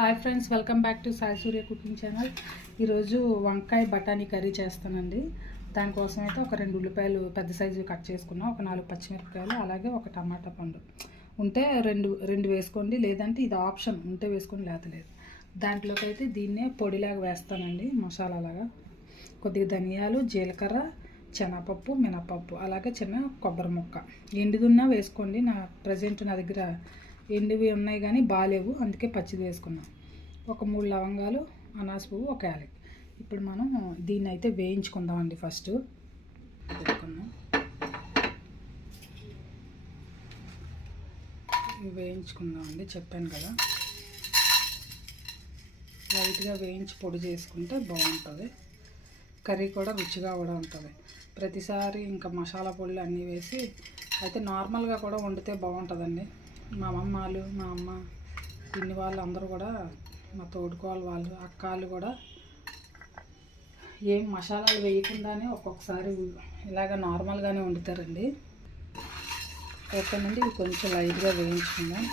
Hi friends, welcome back to Sai Surya cooking channel. ఈరోజు వంకాయ బఠానీ కర్రీ చేస్తానండి. దానికోసం అయితే ఒక 2 ఉల్లిపాయలు పెద్ద సైజు కట్ చేసుకున్నాం, ఒక 4 పచ్చిమిరపకాయలు, అలాగే ఒక టమాటా పండు. ఉంటే రెండు వేసుకోండి, లేదంటే ఇది ఆప్షన్, ఉంటే వేసుకొని లేతలేదు. దాంట్లోకి అయితే దీన్నే పొడిలాగా వేస్తానండి, మసాలాలాగా. కొద్దిగా ధనియాలు, జీలకర్ర, శనగపప్పు, మినపప్పు, అలాగే చిన్న కొబ్బరి ముక్క. ఎండుదున్నా వేసుకోండి. ప్రజెంట్ నా దగ్గర ఎండువి ఉన్నాయి కానీ బాగాలేవు, అందుకే పచ్చిది వేసుకున్నాం. ఒక 3 లవంగాలు, అనాస పువ్వు, ఒక యాలకి. ఇప్పుడు మనం దీన్ని అయితే వేయించుకుందామండి. ఫస్ట్ పెట్టుకుందాం. వేయించుకుందామండి, చెప్పాను కదా, లైట్గా వేయించి పొడి చేసుకుంటే బాగుంటుంది. కర్రీ కూడా రుచిగా కూడా ఉంటుంది. ప్రతిసారి ఇంకా మసాలా పొడులు అన్నీ వేసి అయితే నార్మల్గా కూడా వండితే బాగుంటుందండి. మా అమ్మమ్మలు, మా అమ్మ, పిన్ని వాళ్ళు అందరూ కూడా, మా తోడుకోవాలి వాళ్ళు, అక్కలు కూడా ఏం మసాలాలు వేయకుండానే ఒక్కొక్కసారి ఇలాగ నార్మల్గానే వండుతారండి. ఓకేనండి, ఇవి కొంచెం లైట్గా వేయించుకుందాం.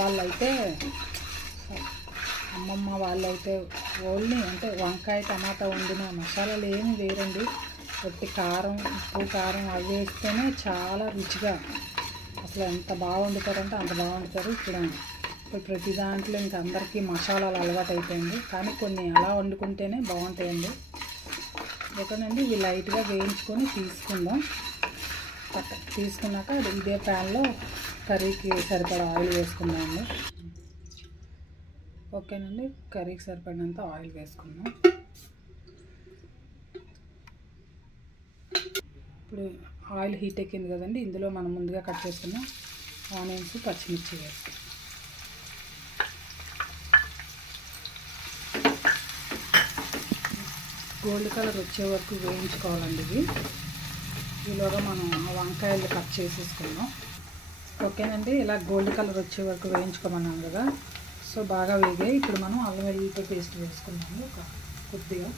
వాళ్ళైతే, అమ్మమ్మ వాళ్ళైతే ఓన్లీ అంటే వంకాయ టమాటా వండిన మసాలాలు ఏమి వేయరండి. ఒట్టి కారం, ఉప్పు, కారం అవి వేస్తేనే చాలా రుచిగా, అసలు ఎంత బాగా వండుతారంటే అంత బాగా వండుతారు. ఇప్పుడు ప్రతి దాంట్లో ఇంకా అందరికీ మసాలాలు అలవాటు అయిపోయింది, కానీ కొన్ని అలా వండుకుంటేనే బాగుంటాయండి. ఓకేనండి, ఇవి లైట్గా వేయించుకొని తీసుకుందాం. తీసుకున్నాక ఇదే ప్యాన్లో కర్రీకి సరిపడా ఆయిల్ వేసుకుందామండి. ఓకేనండి, కర్రీకి సరిపడినంత ఆయిల్ వేసుకుందాం. ఇప్పుడు ఆయిల్ హీట్ ఎక్కింది కదండి, ఇందులో మనం ముందుగా కట్ చేసుకున్న ఆనియన్స్, పచ్చిమిర్చి వేస్తాం. గోల్డ్ కలర్ వచ్చే వరకు వేయించుకోవాలండి. ఈలోగా మనం వంకాయలు కట్ చేసేసుకుందాం. ఓకేనండి, ఇలా గోల్డ్ కలర్ వచ్చే వరకు వేయించుకోమన్నాం కదా, సో బాగా వేగాయి. ఇప్పుడు మనం అల్లం వెల్లుల్లిపాయ పేస్ట్ వేసుకున్నాము ఒక కొద్దిగా.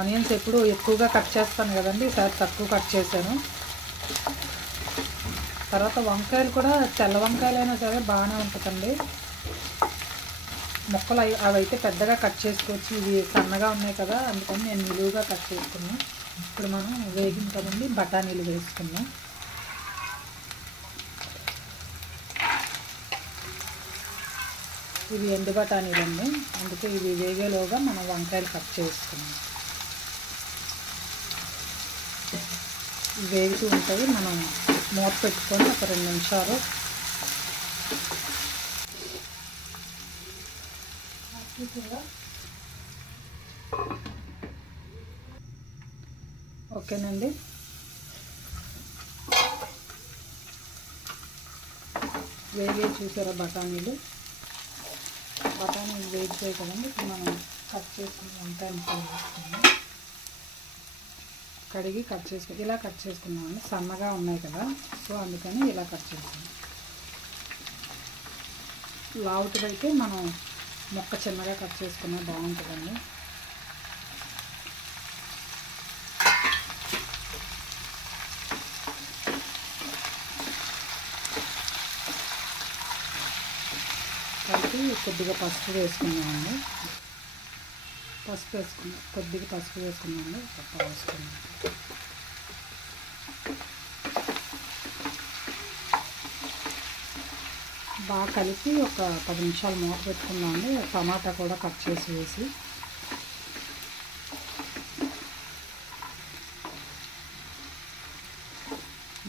ఆనియన్స్ ఎప్పుడు ఎక్కువగా కట్ చేస్తాను కదండి, ఈసారి తక్కువ కట్ చేశాను. తర్వాత వంకాయలు కూడా తెల్ల వంకాయలైనా సరే బాగానే ఉంటుందండి. ముక్కలు అవైతే పెద్దగా కట్ చేసుకోవచ్చు, ఇవి సన్నగా ఉన్నాయి కదా, అందుకని నేను నిలువుగా కట్ చేసుకున్నాను. ఇప్పుడు మనం వేగిన కదండి బఠానీలు వేసుకున్నాం. ఇవి ఎండు బఠానీలు అండి, అందుకే ఇవి వేగేలోగా మనం వంకాయలు కట్ చేసుకున్నాం. వేగుతూ ఉంటాయి, మనం మూత పెట్టుకొని ఒక 2 నిమిషాలు. ఓకేనండి, వేగే చూసారా బఠానీలు వేగిపోయి కదండి. ఇప్పుడు మనం కట్ చేసుకుని వంకాయ ముక్కలు వేసుకున్నాం. కడిగి కట్ చేసుకుని ఇలా కట్ చేసుకున్నామండి, సన్నగా ఉన్నాయి కదా, సో అందుకని ఇలా కట్ చేసుకున్నాం. లావుటిదైతే మనం ముక్క చిన్నగా కట్ చేసుకున్నా బాగుంటుందండి. కలిపి కొద్దిగా పసుపు వేసుకున్నామండి. కొద్దిగా పసుపు వేసుకున్నామండి. పప్పు వేసుకున్నాం. బాగా కలిపి ఒక 10 నిమిషాలు మూత పెట్టుకున్నామండి. టమాటా కూడా కట్ చేసి వేసి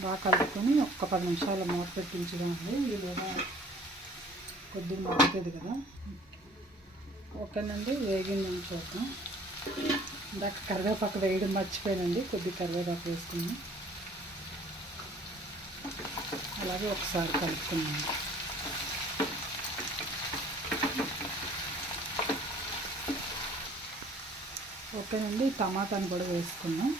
బాగా కలుపుకొని ఒక 10 నిమిషాలు మూత పెట్టించడండి. ఈలోగా కొద్దిగా మగ్గుతుంది కదా. ఓకేనండి, వేగిందని చూద్దాం. ఇందాక కరివేపాకు వేయడం మర్చిపోయానండి, కొద్దిగా కరివేపాకు వేసుకున్నాం. అలాగే ఒకసారి కలుపుకున్నాం. ఓకేనండి, టమాటాని కూడా వేసుకున్నాం.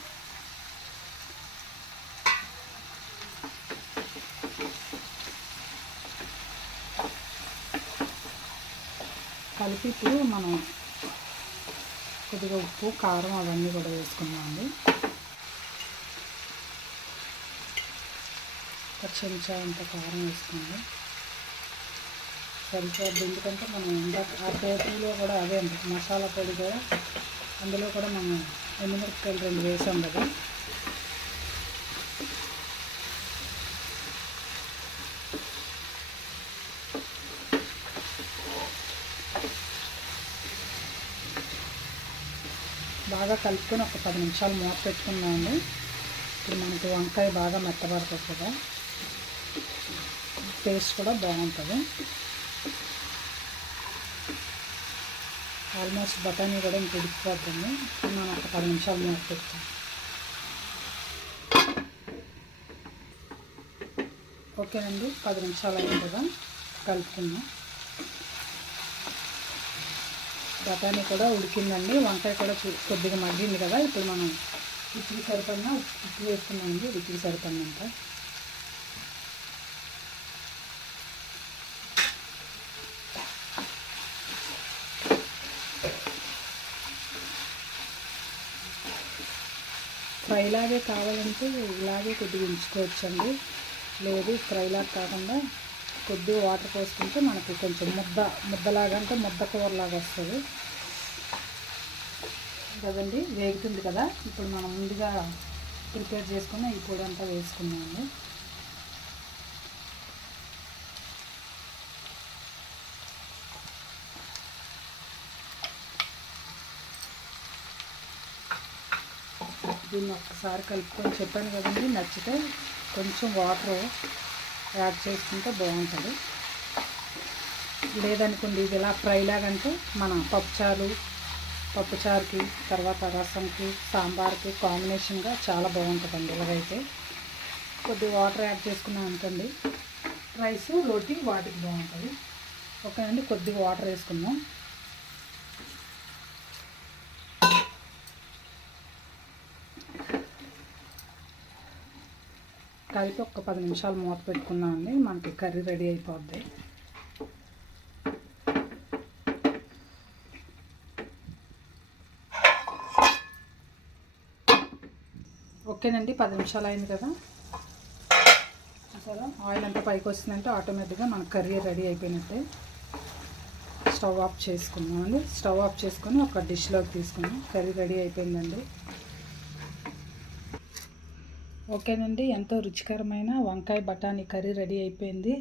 కలిపి ఇప్పుడు మనం కొద్దిగా ఉప్పు, కారం అవన్నీ కూడా వేసుకున్నామండి. చెంచా అంత కారం వేసుకోండి, సరిపోద్ది. ఎందుకంటే మనం ఇందాక ఆ పోటీలో కూడా అదే అండి మసాలా పొడి కూడా, అందులో కూడా మనం ఎండుమిరపకాయలు 2 వేసాం కదా. బాగా కలుపుకొని ఒక 10 నిమిషాలు మూత పెట్టుకున్నామండి. ఇప్పుడు మనకి వంకాయ బాగా మెత్తబడుతుంది కదా, టేస్ట్ కూడా బాగుంటుంది. ఆల్మోస్ట్ బఠానీ కూడా ఇంక ఉడికిపోతుంది. మనం ఒక 10 నిమిషాలు మూత పెడతాం. ఓకేనండి, 10 నిమిషాలు అయిన కదా కలుపుకుందాం. బఠానీ కూడా ఉడికిందండి, వంకాయ కూడా కొద్దిగా మగ్గింది కదా. ఇప్పుడు మనం రుచికి సరిపడిన ఉప్పు వేస్తున్నామండి, రుచికి సరిపడినంత. ఫ్రైలాగే కావాలంటే ఇలాగే కొద్దిగా ఉంచుకోవచ్చండి, లేదు ఫ్రైలాగా కాకుండా కొద్దిగా వాటర్ పోసుకుంటే మనకి కొంచెం ముద్దలాగా అంటే ముద్ద కూరలాగా వస్తుంది కదండి. వేగుతుంది కదా, ఇప్పుడు మనం ముందుగా ప్రిపేర్ చేసుకున్న ఈ పొడి అంతా వేసుకున్నామండి. దీన్ని ఒక్కసారి కలుపుకొని చెప్పాను కదండి, నచ్చితే కొంచెం వాటర్ యాడ్ చేసుకుంటే బాగుంటుంది. లేదనుకోండి ఇది ఇలా ఫ్రైలాగంటే మన పప్పుచారుకి తర్వాత రసంకి సాంబార్కి కాంబినేషన్గా చాలా బాగుంటుందండి. ఇలాగైతే కొద్దిగా వాటర్ యాడ్ చేసుకున్నాం అనుకోండి, రైస్ రోటీ వాటికి బాగుంటుంది. ఓకేనండి, కొద్దిగా వాటర్ వేసుకుందాం. కలిపి ఒక 10 నిమిషాలు మూత పెట్టుకున్నామండి, మనకి కర్రీ రెడీ అయిపోద్ది. ఓకేనండి, 10 నిమిషాలు అయింది కదా. అసలు ఆయిల్ అంతా పైకి వస్తుందంటే ఆటోమేటిక్గా మన కర్రీ రెడీ అయిపోయినట్టే. స్టవ్ ఆఫ్ చేసుకున్నామండి. స్టవ్ ఆఫ్ చేసుకొని ఒక డిష్లోకి తీసుకున్నాం. కర్రీ రెడీ అయిపోయిందండి. ఓకేనండి, ఎంతో రుచికరమైన వంకాయ బఠానీ కర్రీ రెడీ అయిపోయింది.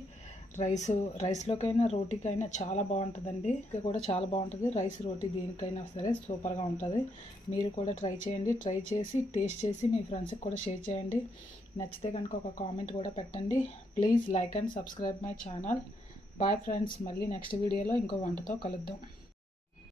రైస్లోకైనా రోటీకైనా చాలా బాగుంటుందండి. ఇది కూడా చాలా బాగుంటుంది. రైస్ రోటీ దేనికైనా సరే సూపర్గా ఉంటుంది. మీరు కూడా ట్రై చేయండి. ట్రై చేసి టేస్ట్ చేసి మీ ఫ్రెండ్స్కి కూడా షేర్ చేయండి. నచ్చితే కనుక ఒక కామెంట్ కూడా పెట్టండి. Please like and subscribe my channel. Bye friends, మళ్ళీ నెక్స్ట్ వీడియోలో ఇంకో వంటతో కలుద్దాం.